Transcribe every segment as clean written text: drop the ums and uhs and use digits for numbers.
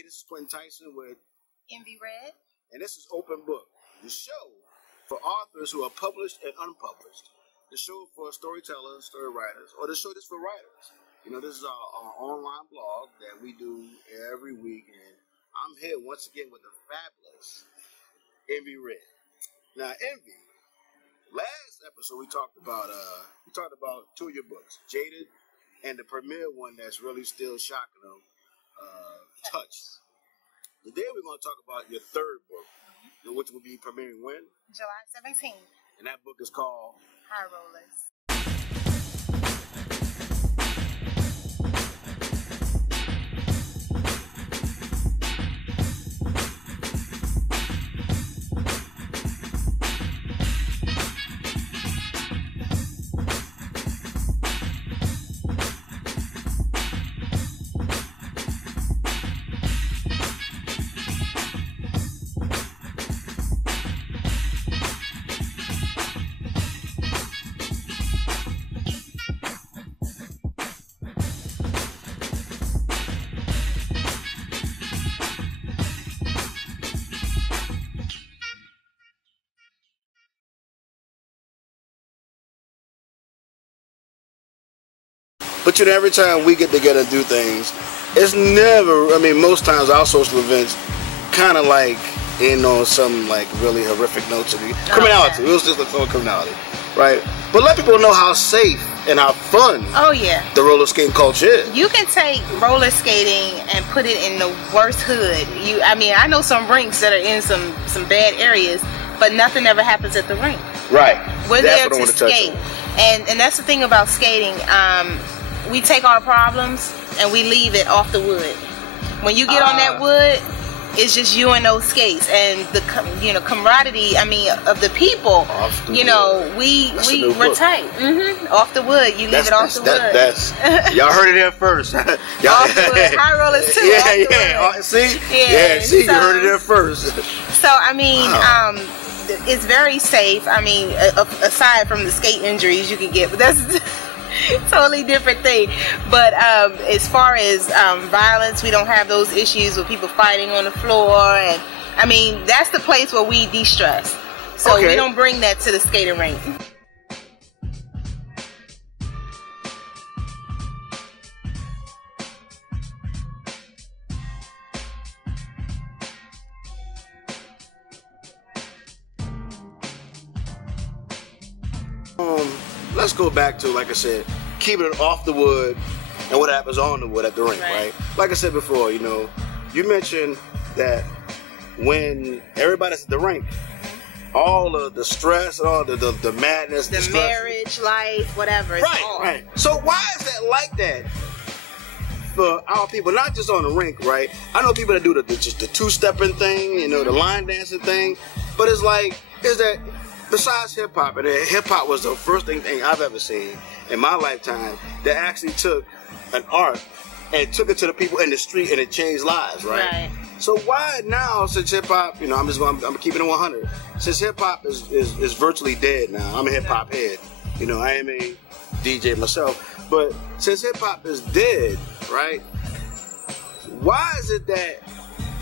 Hey, this is Quentin Tyson with Envy Red. And this is Open Book, the show for authors who are published and unpublished. The show for storytellers, story writers, or the show just for writers. You know, this is our online blog that we do every week, and I'm here once again with the fabulous Envy Red. Now, Envy, last episode we talked about two of your books, Jaded, and the premiere one that's really still shocking them, Touch. Today we're going to talk about your third book, which will be premiering when? July 17th. And that book is called High Rollers. But you know, every time we get together and do things, it's never, I mean, most times our social events kind of like end on some like really horrific notes of criminality. It was just like criminality, right? But let people know how safe and how fun the roller skating culture is. You can take roller skating and put it in the worst hood. I mean, I know some rinks that are in some bad areas, but nothing ever happens at the rink. Right. We're there to skate. And that's the thing about skating. We take our problems and we leave it off the wood. When you get on that wood, it's just you and those skates, and the camaraderie. I mean, of the people. We're tight. Off the wood, you leave it off the wood. Y'all heard it there first. Off the wood. High rollers too. See, you heard it there first. So I mean, it's very safe. I mean, aside from the skate injuries you can get, but that's totally different thing. But as far as violence, we don't have those issues with people fighting on the floor, and I mean, that's the place where we de-stress. So we don't bring that to the skating rink. Let's go back to, like I said, keeping it off the wood and what happens on the wood at the rink, right? Like I said before, you mentioned that when everybody's at the rink, all of the stress and all the madness, the stress, marriage, life, whatever. Right. So why is that like that for our people, not just on the rink, right? I know people that do just the two-stepping thing, the line dancing thing, but it's like, is that... Besides hip-hop, and hip-hop was the first thing I've ever seen in my lifetime that actually took an art and took it to the people in the street, and it changed lives, right? So why now, since hip-hop, I'm keeping it 100, since hip-hop is virtually dead now, I'm a hip-hop head, I am a DJ myself, but since hip-hop is dead, right, why is it that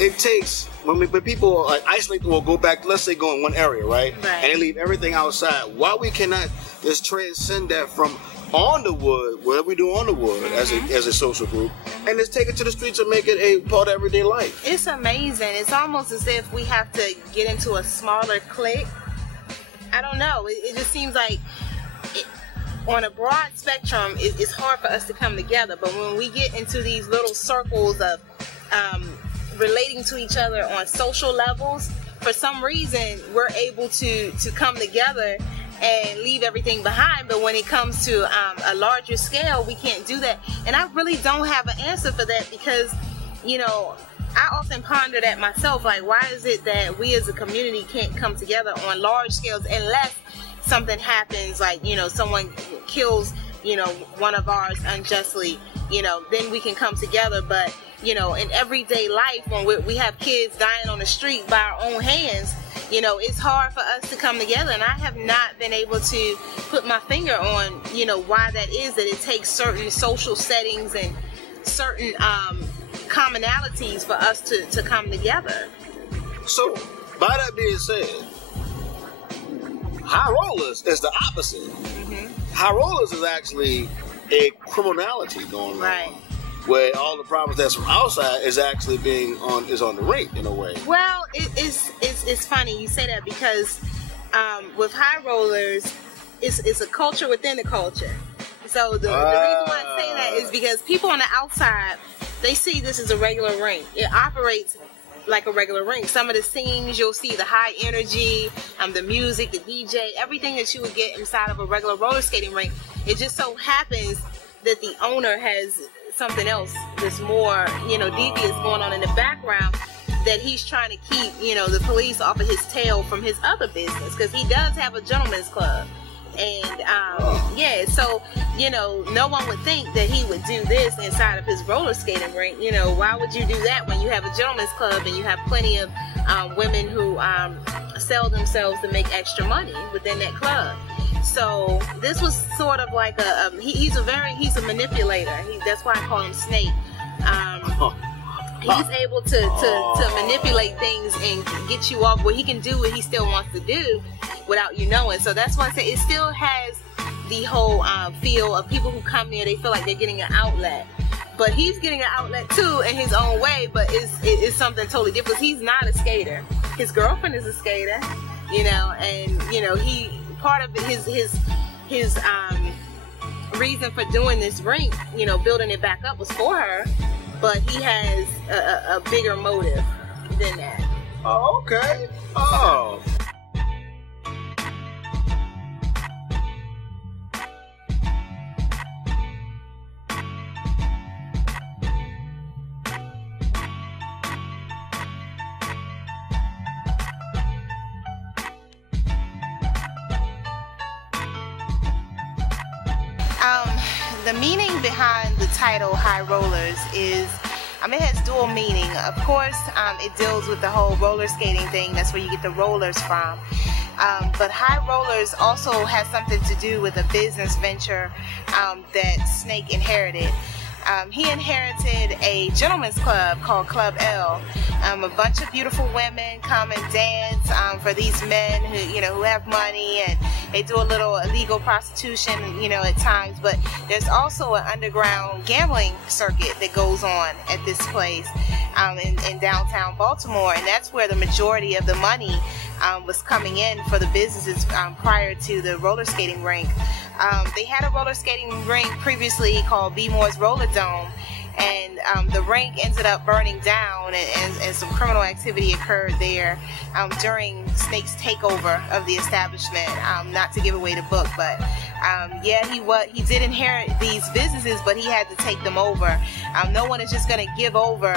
it takes, when people like isolate or go back, let's say go in one area, right? And they leave everything outside. Why we cannot just transcend that from on the wood, whatever we do on the wood as a social group, and just take it to the streets and make it a part of everyday life? It's amazing. It's almost as if we have to get into a smaller clique. I don't know. It just seems like on a broad spectrum, it's hard for us to come together. But when we get into these little circles of relating to each other on social levels, for some reason we're able to come together and leave everything behind. But when it comes to a larger scale, we can't do that. And I really don't have an answer for that, because I often ponder that myself, like, why is it that we as a community can't come together on large scales unless something happens, like someone kills one of ours unjustly, then we can come together. But in everyday life, when we have kids dying on the street by our own hands, it's hard for us to come together. And I have not been able to put my finger on, why that is, that it takes certain social settings and certain commonalities for us to come together. So, by that being said, high rollers is the opposite. High rollers is actually a criminality going on. Right. Where all the problems that's from outside is actually on the rink in a way. Well, it's funny you say that because with high rollers, it's a culture within the culture. So the reason why I say that is because people on the outside, they see this as a regular rink. It operates like a regular rink. Some of the scenes you'll see the high energy, the music, the DJ, everything that you would get inside of a regular roller skating rink. It just so happens that the owner has something else that's more, devious going on in the background that he's trying to keep, the police off of his tail from his other business, because he does have a gentleman's club. And so no one would think that he would do this inside of his roller skating rink. Why would you do that when you have a gentleman's club and you have plenty of women who sell themselves to make extra money within that club? So this was sort of like he's a manipulator. That's why I call him Snake. He's able to manipulate things and get you off where he can do what he still wants to do without you knowing. So that's why I say it still has the whole feel of people who come there, they feel like they're getting an outlet. But he's getting an outlet too in his own way, but it's something totally different. He's not a skater. His girlfriend is a skater, and he part of his reason for doing this rink, building it back up was for her, but he has a bigger motive than that. Oh, okay. Oh. The meaning behind the title High Rollers is, it has dual meaning. Of course, it deals with the whole roller skating thing. That's where you get the rollers from. But High Rollers also has something to do with a business venture that Snake inherited. He inherited a gentleman's club called Club L. A bunch of beautiful women come and dance for these men who have money, and they do a little illegal prostitution, at times. But there's also an underground gambling circuit that goes on at this place in downtown Baltimore, and that's where the majority of the money was coming in for the businesses prior to the roller skating rink. They had a roller skating rink previously called B Moore's Roller Dome, and the rink ended up burning down, and some criminal activity occurred there during Snake's takeover of the establishment. Not to give away the book, but he did inherit these businesses, but he had to take them over. No one is just going to give over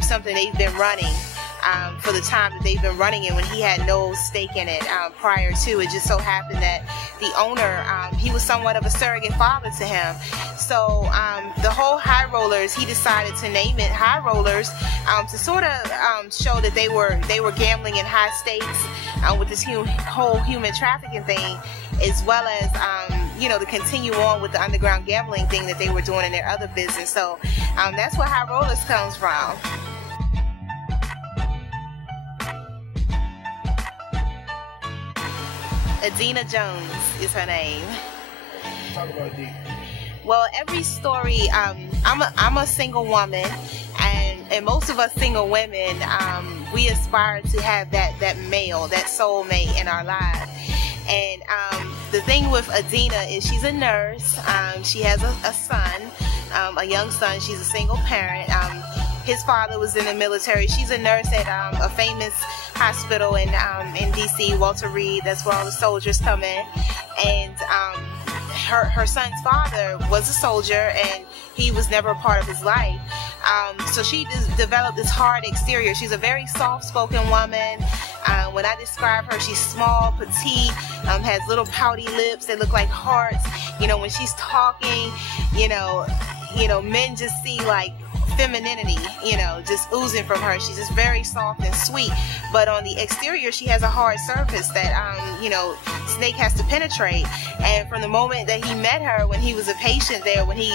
something they've been running for the time that they've been running it, when he had no stake in it prior to. It just so happened that the owner, he was somewhat of a surrogate father to him. So the whole High Rollers, he decided to name it High Rollers to sort of show that they were gambling in high stakes with this whole human trafficking thing, as well as to continue on with the underground gambling thing that they were doing in their other business. So that's where High Rollers comes from. Adina Jones is her name. Talk about Adina. Well, every story, I'm a single woman, and most of us single women, we aspire to have that male, that soulmate in our lives. And the thing with Adina is she's a nurse. She has a son, a young son. She's a single parent. His father was in the military. She's a nurse at a famous hospital in DC, Walter Reed. That's where all the soldiers come in. And her son's father was a soldier, and he was never a part of his life. So she just developed this hard exterior. She's a very soft-spoken woman. When I describe her, she's small, petite, has little pouty lips that look like hearts. When she's talking, men just see like femininity, just oozing from her. She's just very soft and sweet, but on the exterior she has a hard surface that Snake has to penetrate. And from the moment that he met her, when he was a patient there, when he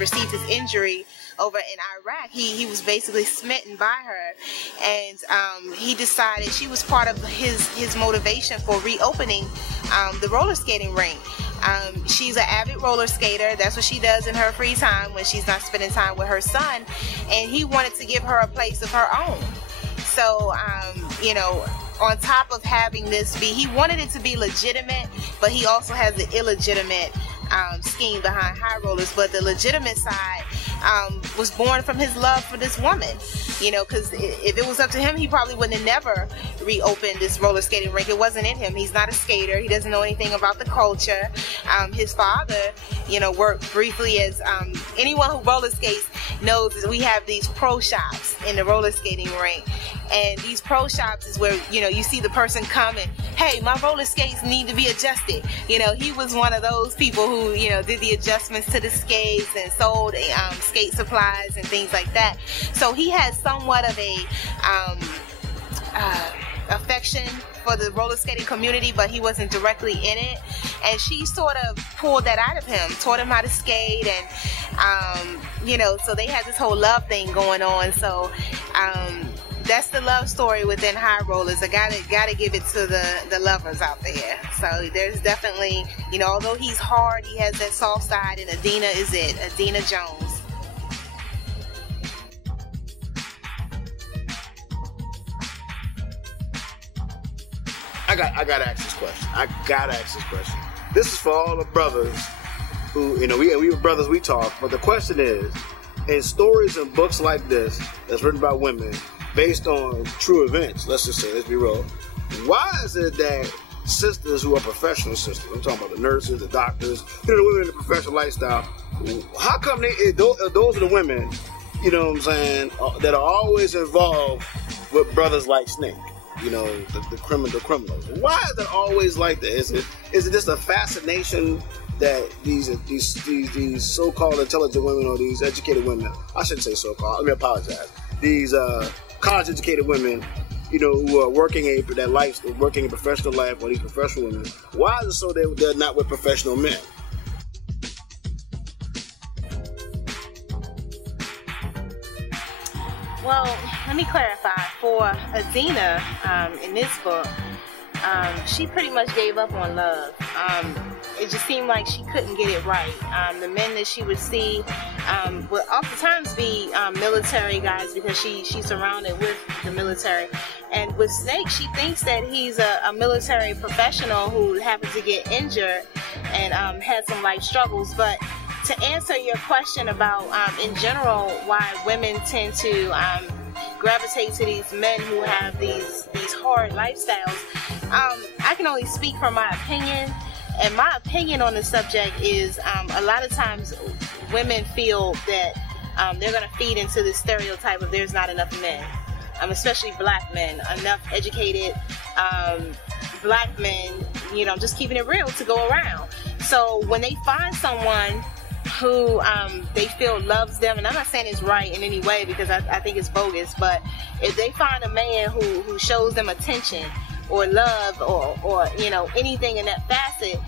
received his injury over in Iraq. He was basically smitten by her, and he decided she was part of his motivation for reopening the roller skating rink. She's an avid roller skater. That's what she does in her free time when she's not spending time with her son, and he wanted to give her a place of her own. So, you know, on top of having this be, he wanted it to be legitimate, but he also has the illegitimate scheme behind high rollers. But the legitimate side was born from his love for this woman, you know, because if it was up to him, he probably wouldn't have never reopened this roller skating rink. It wasn't in him. He's not a skater. He doesn't know anything about the culture. His father, you know, worked briefly as anyone who roller skates knows that we have these pro shops in the roller skating rink, and these pro shops is where, you know, you see the person come and, hey, my roller skates need to be adjusted. You know, he was one of those people who, you know, did the adjustments to the skates and sold skate supplies and things like that. So he has somewhat of a affection for the roller skating community, but he wasn't directly in it. And she sort of pulled that out of him, taught him how to skate, and you know, so they had this whole love thing going on. So that's the love story within high rollers. I gotta give it to the lovers out there. So there's definitely, you know, although he's hard, he has that soft side, and Adina is it, Adina Jones. I gotta ask this question. This is for all the brothers who, you know, we were brothers, we talk, but the question is, in stories and books like this that's written by women based on true events, let's just say, let's be real, why is it that sisters who are professional sisters, I'm talking about the nurses, the doctors, you know, the women in the professional lifestyle, how come those are the women, you know what I'm saying, that are always involved with brothers like Snake? You know, the criminals. Why is it always like that? Is it just a fascination that these so-called intelligent women, or these educated women, I shouldn't say so-called, let me apologize, these college-educated women, you know, who are working a professional life, or these professional women, why is it so they're not with professional men? Well, let me clarify. For Adina, in this book, she pretty much gave up on love. It just seemed like she couldn't get it right. The men that she would see would oftentimes be military guys, because she's surrounded with the military. And with Snake, she thinks that he's a military professional who happened to get injured and had some life struggles. But to answer your question about, in general, why women tend to gravitate to these men who have these hard lifestyles, I can only speak from my opinion. And my opinion on the subject is, a lot of times women feel that they're going to feed into this stereotype of there's not enough men, especially black men, enough educated black men, you know, just keeping it real, to go around. So when they find someone who they feel loves them, and I'm not saying it's right in any way, because I think it's bogus, but if they find a man who shows them attention or love or you know, anything in that facet,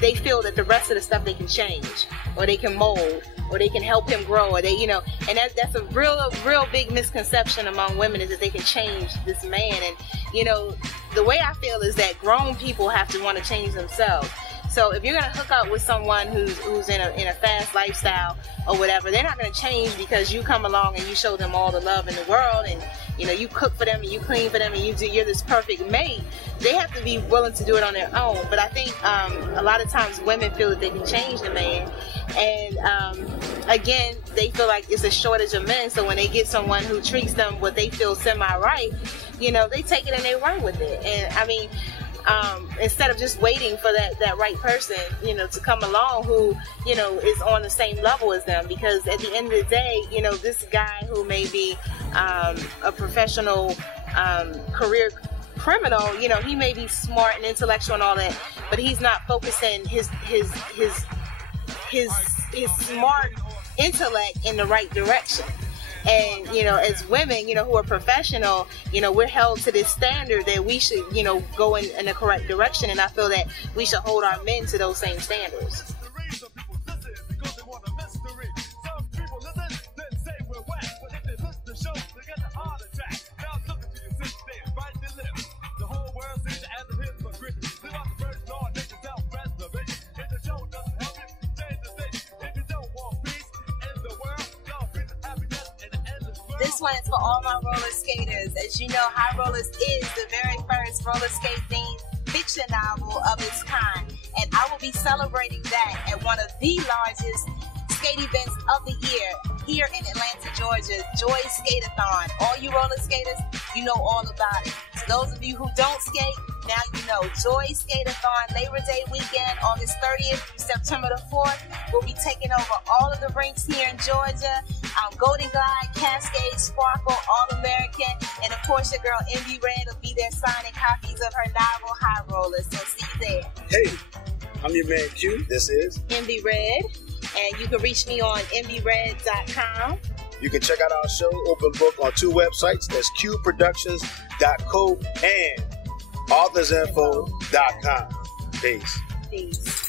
they feel that the rest of the stuff they can change, or they can mold, or they can help him grow, or they, you know, and that's a real big misconception among women, is that they can change this man. And you know, the way I feel is that grown people have to want to change themselves. So if you're gonna hook up with someone who's in a fast lifestyle or whatever, they're not gonna change because you come along and you show them all the love in the world, and you know, you cook for them and you clean for them and you're this perfect mate. They have to be willing to do it on their own. But I think a lot of times women feel that they can change the man, and again, they feel like it's a shortage of men. So when they get someone who treats them what they feel semi-right, you know, they take it and they run with it. And I mean, instead of just waiting for that right person, you know, to come along who, you know, is on the same level as them. Because at the end of the day, you know, this guy who may be a professional career criminal, you know, he may be smart and intellectual and all that, but he's not focusing his smart intellect in the right direction. And, you know, as women, you know, who are professional, you know, we're held to this standard that we should, you know, go in the correct direction. And I feel that we should hold our men to those same standards. heart attack. Now look at you, sit there, right there, live. The whole world sees it as a hit for grit. Live out the first law, make yourself preservation. If the show doesn't help you, change the station. If you don't want peace in the world, don't bring the happiness and the endless world. This one is for all my roller skaters. As you know, High Rollers is the very first roller skate themed fiction novel of its kind. And I will be celebrating that at one of the largest skate events of the year here in Atlanta, Georgia, Joy Skate-a-thon. All you roller skaters, you know all about it. To those of you who don't skate, now you know. Joy Skate-a-thon, Labor Day weekend, August 30th through September the 4th. We'll be taking over all of the rinks here in Georgia. Golden Glide, Cascade, Sparkle, All-American, and of course your girl Envy Red will be there signing copies of her novel, High Rollers. So see you there. Hey, I'm your man Q. This is Envy Red, and you can reach me on envyred.com. You can check out our show, Open Book, on 2 websites. That's qproductions.co and authorsinfo.com. Peace. Peace.